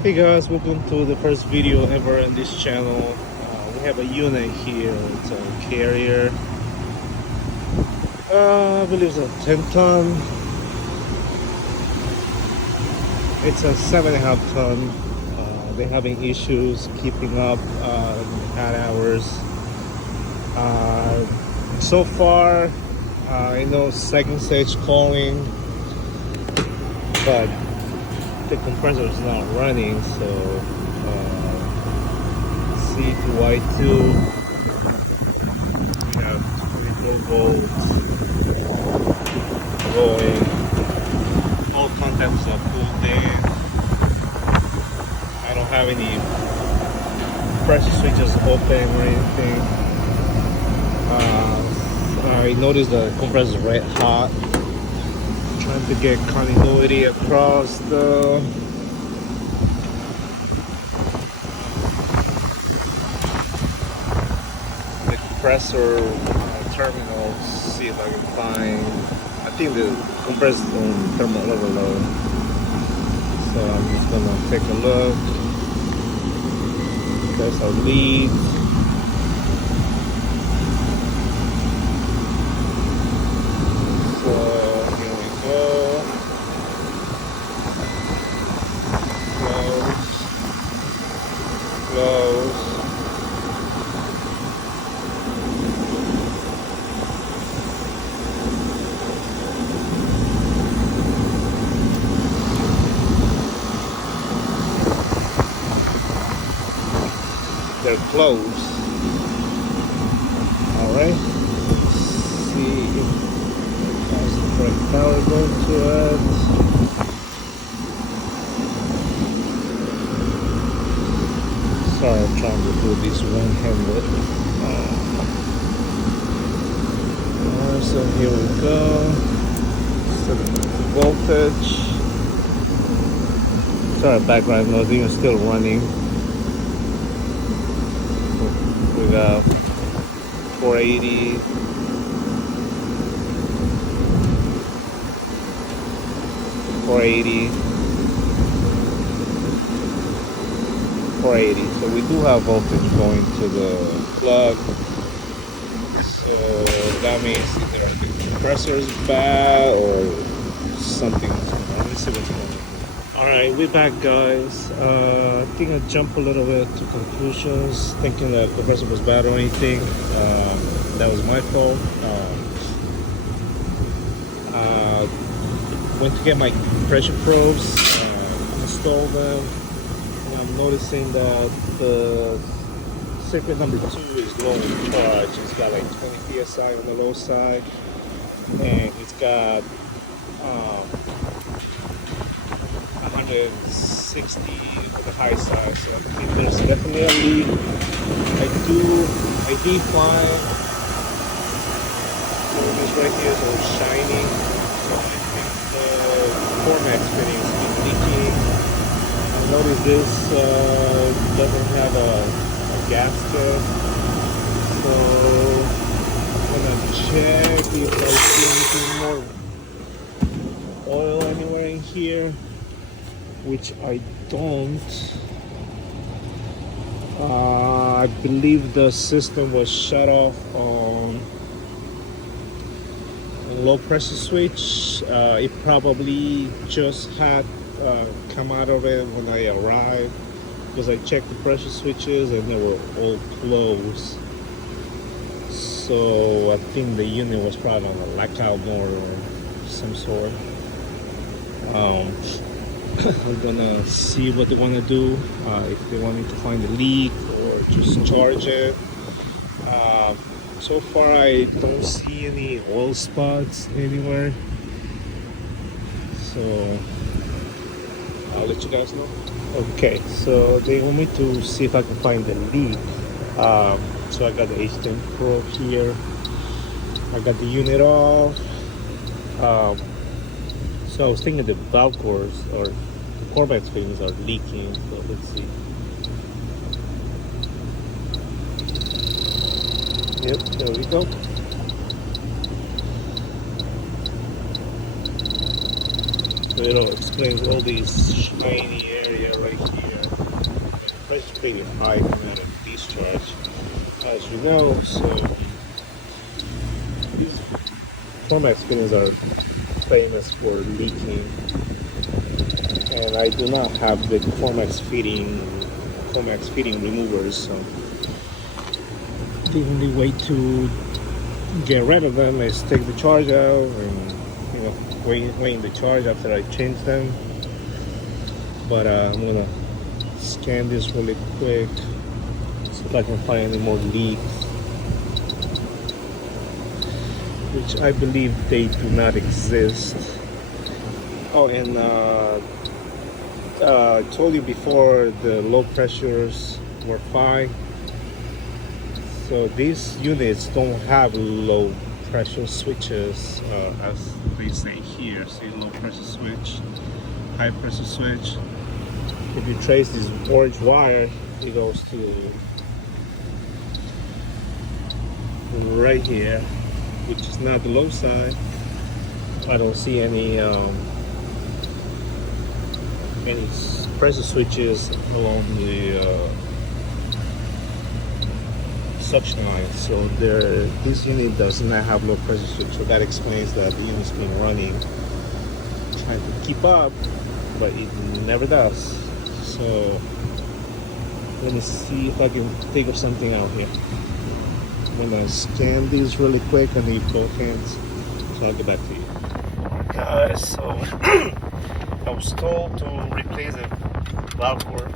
Hey guys, welcome to the first video ever on this channel. We have a unit here. It's a carrier. I believe it's a 10 ton. It's a 7.5 ton. They're having issues keeping up at hours. So far, I know second stage calling, but the compressor is not running, so C to Y2, we have 24 volts going, all contacts are pulled in. I don't have any pressure switches open or anything. I noticed the compressor is red hot. Trying to get continuity across the compressor terminals. See if I can find. I think the compressor is on thermal overload. So I'm just gonna take a look. There's our lead. They're closed. All right. Let's see if there's the correct power going to it. Sorry, I'm trying to do this one-handed. So here we go. Set the voltage. Sorry, background noise is still running. We got 480. 480. 480. So we do have voltage going to the plug. So that means either the compressor is bad or something is going on. Let's see what's going on. Alright, we're back, guys. I think I jumped a little bit to conclusions, thinking that the compressor was bad or anything. That was my fault. Went to get my pressure probes, installed them, and I'm noticing that the circuit number 2 is low in charge. It's got like 20 psi on the low side, and it's got 160 on the high side. So I think there's definitely a leak. I do find this right here is all shiny. So I think the Cormax fitting is leaking. I noticed this doesn't have a gasket. So I'm gonna check if I see anything more oil anywhere in here, which I don't. I believe the system was shut off on low pressure switch. It probably just had come out of it when I arrived, because I checked the pressure switches and they were all closed. So I think the unit was probably on a blackout mode or some sort. I'm gonna see what they want to do, if they want me to find the leak or just charge it. So far I don't see any oil spots anywhere, so I'll let you guys know. Okay, so they want me to see if I can find the leak. So I got the H10 Pro here. I got the unit off. So I was thinking the valve cores or the Cormax fittings are leaking. So let's see. Yep, there we go. So it explains all these shiny area right here. The pressure is pretty high coming out of discharge, as you know. So these Formax fittings are famous for leaking, and I do not have the Formax fitting removers. So the only way to get rid of them is take the charge out and wait the charge after I change them. But I'm gonna scan this really quick, see if I can find any more leaks, which I believe they do not exist. Oh, and I told you before the low pressures were fine. So these units don't have low pressure switches, as they say here. See, low pressure switch, high pressure switch. If you trace this orange wire, it goes to right here, which is not the low side. I don't see any pressure switches along the suction line. So this unit does not have low pressure switch, so that explains that the unit's been running, trying to keep up, but it never does. So let me see if I can figure something out here. I'm gonna scan these really quick. I need both hands, so I'll get back to you. Guys, so I was told to replace the valve core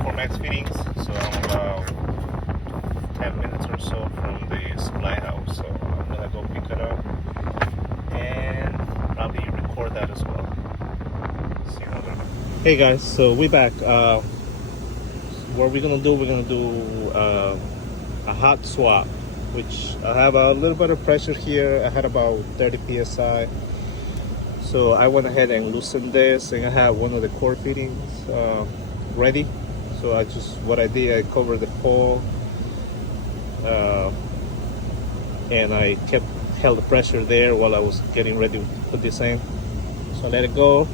Formax fittings, so I'm about 10 minutes or so from the supply house, so I'm gonna go pick it up and probably record that as well. See how that goes. Hey guys, so we're back. What we're gonna do a hot swap, which I have a little bit of pressure here. I had about 30 psi, so I went ahead and loosened this, and I have one of the core fittings ready. So what I did, I covered the pole, and I held the pressure there while I was getting ready to put this in. So I let it go.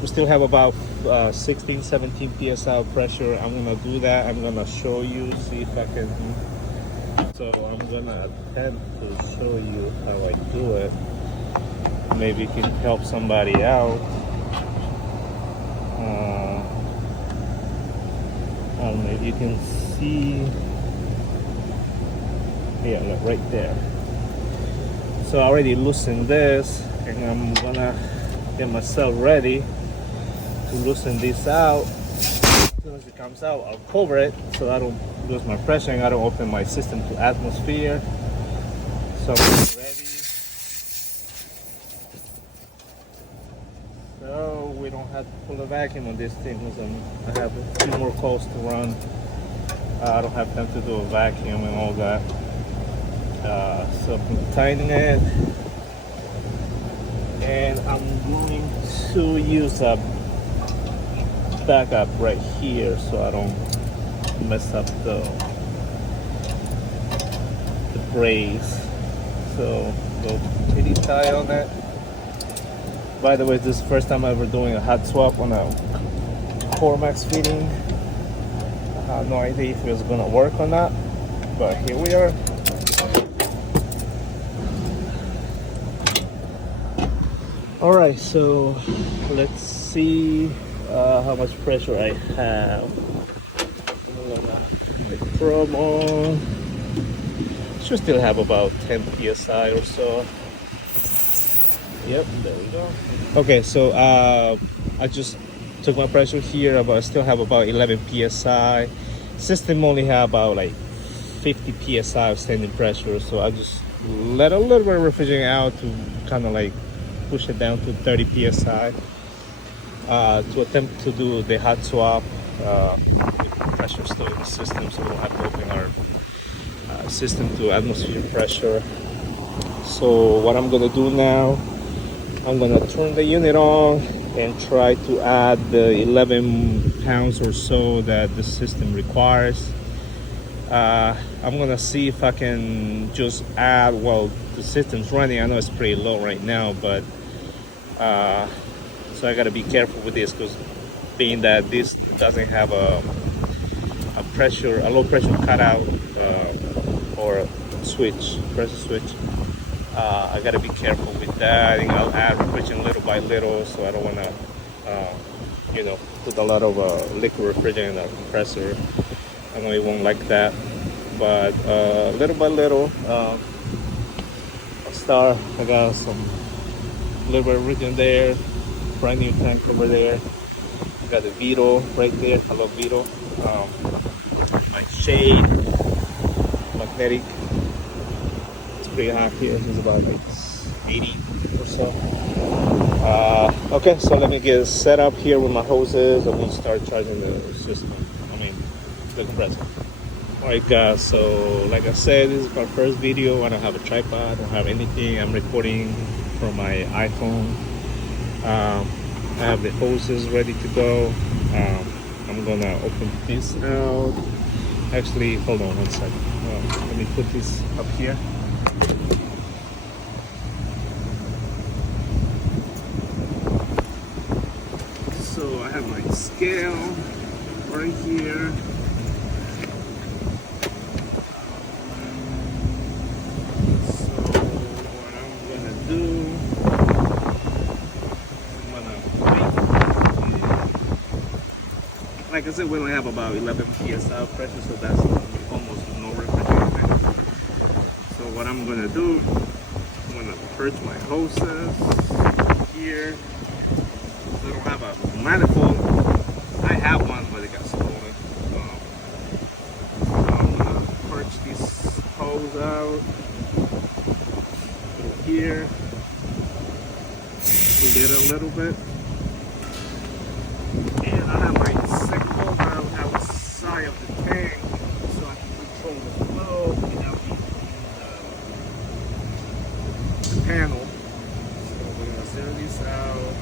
We still have about 16, 17 psi of pressure. I'm gonna do that. I'm gonna show you, see if I can. So I'm gonna attempt to show you how I do it. Maybe it can help somebody out. Maybe you can see. Yeah, look, right there. So I already loosened this, and I'm gonna get myself ready to loosen this out. As soon as it comes out, I'll cover it so I don't lose my pressure and I don't open my system to atmosphere. So I'm ready. So we don't have to pull a vacuum on this thing because I have a few more calls to run. I don't have time to do a vacuum and all that. So I'm tightening it, and I'm going to use a backup right here so I don't mess up the brace. So go pretty tight on it. By the way, this is the first time I'm ever doing a hot swap on a Formax fitting. I have no idea if it was gonna work or not, but here we are. All right, so let's see how much pressure I have. The promo should still have about 10 psi or so. Yep, there we go. Okay, so I just took my pressure here, but I still have about 11 psi. System only have about like 50 psi of standing pressure, so I just let a little bit of refrigerant out to kind of like push it down to 30 psi to attempt to do the hot swap with pressure still in the system, so we don't have to open our system to atmosphere pressure. So what I'm gonna do now, I'm gonna turn the unit on and try to add the 11 pounds or so that the system requires. I'm gonna see if I can just add, well, the system's running. I know it's pretty low right now, but So I gotta be careful with this, because being that this doesn't have a low pressure cutout, or a switch, pressure switch. I gotta be careful with that, and I'll add refrigerant little by little, so I don't wanna, put a lot of liquid refrigerant in the compressor. I know it won't like that, but little by little, I'll start. I got some little bit of refrigerant there, brand new tank over there. I got the Vito right there. I love Vito. My shade, magnetic. It's pretty hot here. It's about like 80 or so. Okay, so let me get set up here with my hoses, and we'll start charging the system. The compressor. Alright guys, so like I said, this is my first video. I don't have a tripod, I don't have anything. I'm recording from my iPhone. I have the hoses ready to go. I'm gonna open this out. Actually, hold on one second. Let me put this up here. So I have my scale right here. Like I said, we only have about 11 psi pressure, so that's almost no refrigeration. So what I'm gonna do, I'm gonna purge my hoses here. I don't have a manifold. I have one, but it got stolen. So I'm gonna purge this hose out through here. Clean it a little bit. And I have my second hose out outside of the tank, so I can control the flow without using the panel. So we're gonna zero this out.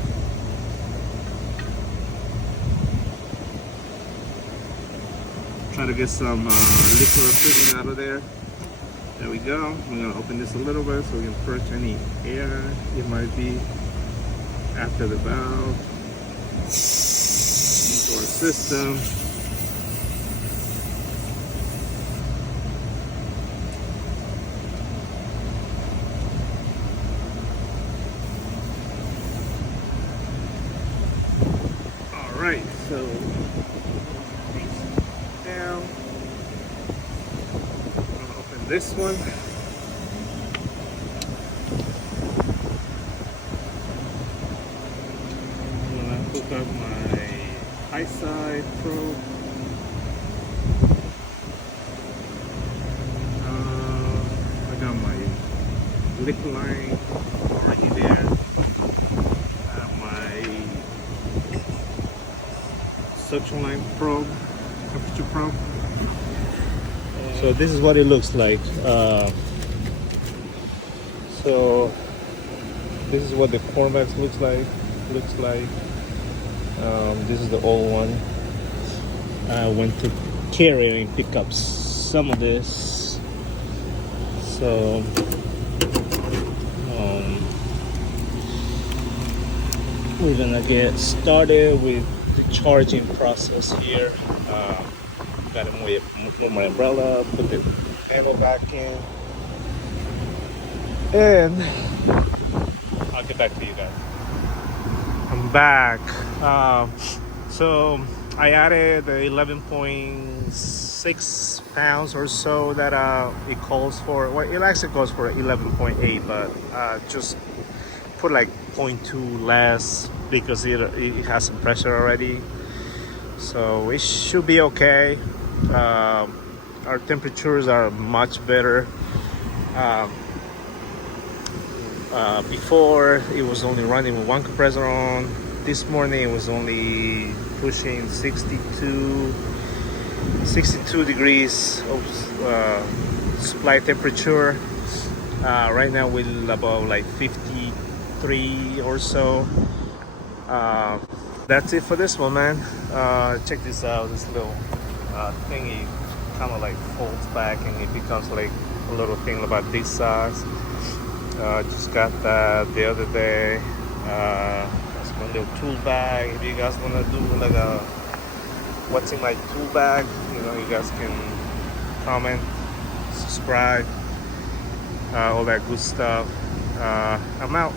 Try to get some liquid refrigerant out of there. There we go. We're gonna open this a little bit so we can purge any air it might be after the valve into our system. All right, so down. I'm gonna open this one. I'm gonna hook up my high side probe. I got my liquid line already there. My suction line probe, temperature probe. So this is what it looks like. So this is what the Cormax looks like. This is the old one. I went to Carrier and pick up some of this. So we're gonna get started with the charging process here. Gotta move my umbrella, put the panel back in, and I'll get back to you guys. I'm back. So I added the 11.6 pounds or so that it calls for. Well, it actually goes for 11.8, but just put like 0.2 less because it has some pressure already. So it should be okay. Our temperatures are much better. Before it was only running with one compressor on. This morning it was only pushing 62 degrees of supply temperature. Right now we're about like 53 or so. That's it for this one, man. Check this out. This little thingy kind of like folds back and it becomes like a little thing about this size. Just got that the other day. Let's my little tool bag. If you guys want to do like a what's in my tool bag, you guys can comment, subscribe, all that good stuff. I'm out.